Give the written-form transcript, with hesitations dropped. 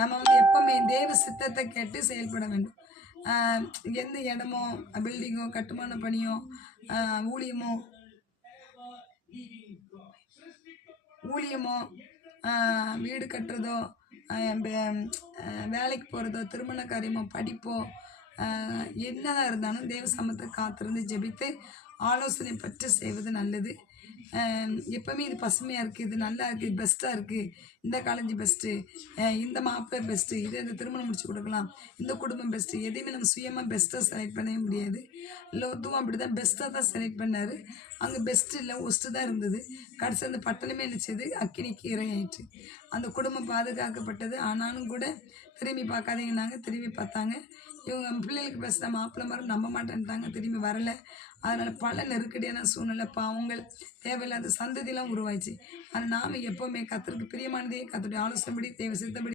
நம்ம வந்து எப்பவுமே தேவ சித்தத்தை கேட்டு செயல்பட வேண்டும். எந்த இடமோ, பில்டிங்கோ, கட்டுமான பணியோ, ஊழியமோ ஊழியமோ வீடு கட்டுறதோ, வேலைக்கு போகிறதோ, திருமண காரியமோ, படிப்போ, என்னதான் இருந்தாலும் தேவ சமத்தை காத்திருந்து ஜெபித்து ஆலோசனை பற்றி செய்வது நல்லது. எப்பவுமே இது பசுமையாக இருக்குது, இது நல்லா இருக்குது, இது பெஸ்ட்டாக இருக்குது, இந்த காலேஜ் பெஸ்ட்டு, இந்த மாப்பிள்ளை பெஸ்ட்டு, இதை இந்த திருமணம் முடிச்சு கொடுக்கலாம், இந்த குடும்பம் பெஸ்ட்டு, எதையுமே நம்ம சுயமாக பெஸ்ட்டாக செலக்ட் பண்ணவே முடியாது. லோத்துவும் அப்படி தான் பெஸ்ட்டாக தான் செலக்ட் பண்ணார். அங்கே பெஸ்ட்டு இல்லை, ஒஸ்ட்டு தான் இருந்தது. கடைசி அந்த பட்டணமே என்ன செய்யுது, அக்கினிக்கு இரையாயிற்று. அந்த குடும்பம் பாதுகாக்கப்பட்டது. ஆனாலும் கூட திரும்பி பார்க்காதீங்கன்னாங்க, திரும்பி பார்த்தாங்க. இவங்க பிள்ளைகளுக்கு பேசுகிற மாப்பிள்ளை மாதிரி நம்ப மாட்டேன்ட்டாங்க, திரும்பி வரலை. அதனால் பல நெருக்கடியான சூழ்நிலை, பாவங்கள், தேவையில்லாத சந்ததியெல்லாம் உருவாயிடுச்சு. ஆனால் நாம் எப்போவுமே கர்த்தருக்கு பிரியமானதே கர்த்தருடைய ஆலோசனைப்படி தேவ சித்தப்படி